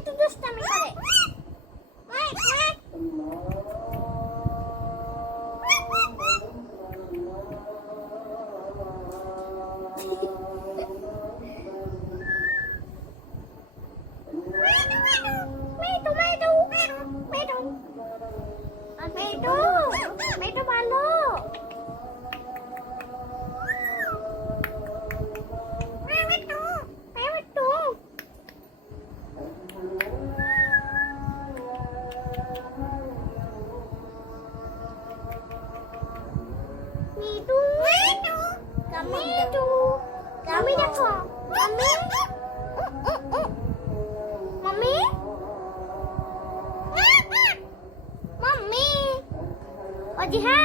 একটু দুষ্টামি করে মেটু মেটু মেটু মেটু মেটু ভালো মেটু মেটু Mitu, Mitu, kami itu, kami দেখো, kami, mami, mami, Ojiha.